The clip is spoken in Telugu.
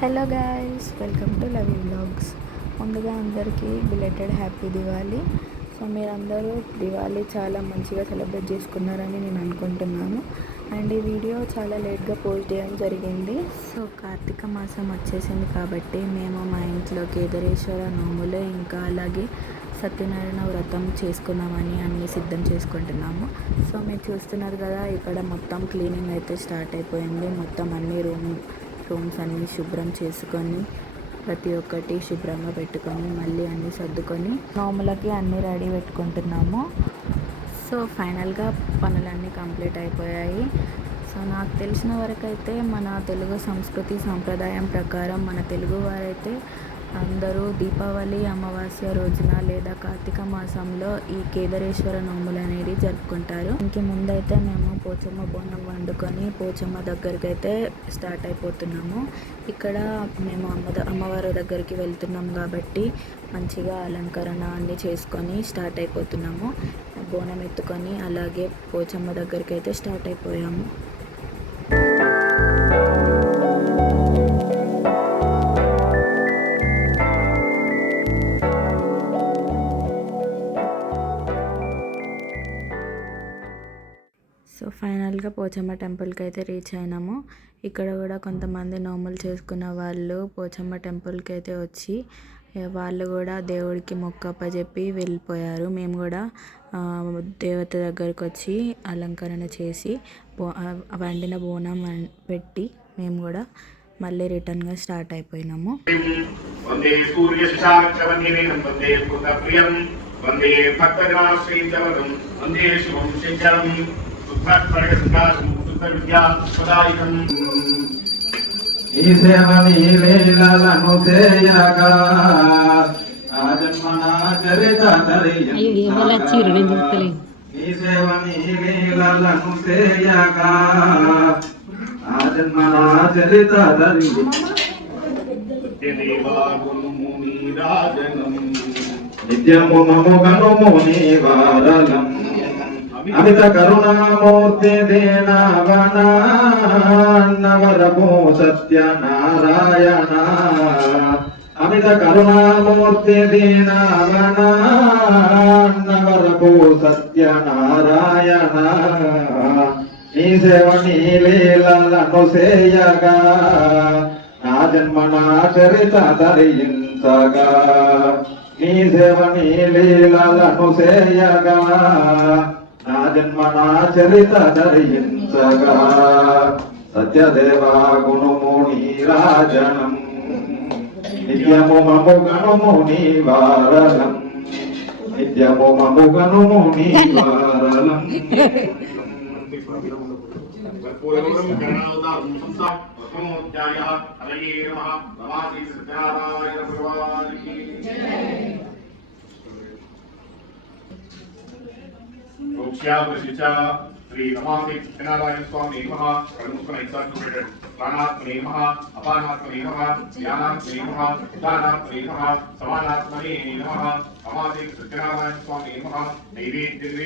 Hello guys, welcome to love vlogs. ముందుగా అందరికీ బిలేటెడ్ హ్యాపీ దివాళీ. సో మీరందరూ దివాళీ చాలా మంచిగా సెలబ్రేట్ చేసుకున్నారని నేను అనుకుంటున్నాను. అండ్ ఈ వీడియో చాలా లేట్గా పోస్ట్ చేయడం జరిగింది. సో కార్తీక మాసం వచ్చేసింది కాబట్టి మేము మా ఇంట్లో కేదారేశ్వర నోములు ఇంకా అలాగే సత్యనారాయణ వ్రతం చేసుకుందామని అన్నీ సిద్ధం చేసుకుంటున్నాము. సో మీరు చూస్తున్నారు కదా, ఇక్కడ మొత్తం క్లీనింగ్ అయితే స్టార్ట్ అయిపోయింది. మొత్తం అన్ని రూమ్స్ అన్నీ శుభ్రం చేసుకొని ప్రతి ఒక్కటి శుభ్రంగా పెట్టుకొని మళ్ళీ అన్నీ సర్దుకొని నోములకి అన్నీ రెడీ పెట్టుకుంటున్నాము. సో ఫైనల్గా పనులన్నీ కంప్లీట్ అయిపోయాయి. సో నాకు తెలిసిన వరకైతే మన తెలుగు సంస్కృతి సాంప్రదాయం ప్రకారం మన తెలుగు వారైతే అందరూ దీపావళి అమావాస్య రోజున లేదా కార్తీక మాసంలో ఈ కేదారేశ్వర నోములు అనేది జరుపుకుంటారు. ఇంక ముందైతే మేము పోచమ్మ బోనం వండుకొని పోచమ్మ దగ్గరికి అయితే స్టార్ట్ అయిపోతున్నాము. ఇక్కడ మేము అమ్మవారి దగ్గరికి వెళ్తున్నాం కాబట్టి మంచిగా అలంకరణ అన్నీ చేసుకొని స్టార్ట్ అయిపోతున్నాము. బోనం ఎత్తుకొని అలాగే పోచమ్మ దగ్గరికి అయితే స్టార్ట్ అయిపోయాము. సో ఫైనల్గా పోచమ్మ టెంపుల్కి అయితే రీచ్ అయినాము. ఇక్కడ కూడా కొంతమంది నోములు చేసుకున్న వాళ్ళు పోచమ్మ టెంపుల్కి అయితే వచ్చి వాళ్ళు కూడా దేవుడికి మొక్కప్పచెప్పి వెళ్ళిపోయారు. మేము కూడా దేవత దగ్గరికి వచ్చి అలంకరణ చేసి వండిన బోనం పెట్టి మేము కూడా మళ్ళీ రిటర్న్గా స్టార్ట్ అయిపోయినాము. ఈ సేవ నీలీలను చేయగా ఆ జన్మనా చరిత ఈ సేవ నీలీలను చేయగా ఆ జన్మనా చరిత నిత్యము మము ముని వారలం అమిత కరుణామూర్తి దేనావన నవరభో సత్యనారాయణ అమిత కరుణామూర్తి దేనావన నవరభో సత్యనారాయణ నీ సేవ నీ లీలలను సేయగా నా జన్మ నా చరిత ధరించగా నీ సేవ నీ లీలలను సేయగా నా జన్మ నా చరిత ధరించగా సత్యదేవా గుణము నీరాజనం నిత్యము మము గణము నీవారలం నిత్యము మము గణము నీవారలం శ్రీ నమామి సత్యనారాయణ స్వామి నమః. కర్మస్వన ఇన్సార్టెడ్ ప్రాణాత్మనే నమః, అపానాత్మనే నమః, జ్ఞానాత్మనే నమః, ఉదానాత్మనే నమః, సమానాత్మనే నమః. నమామి సత్యనారాయణ స్వామి నమః. నైవేద్యం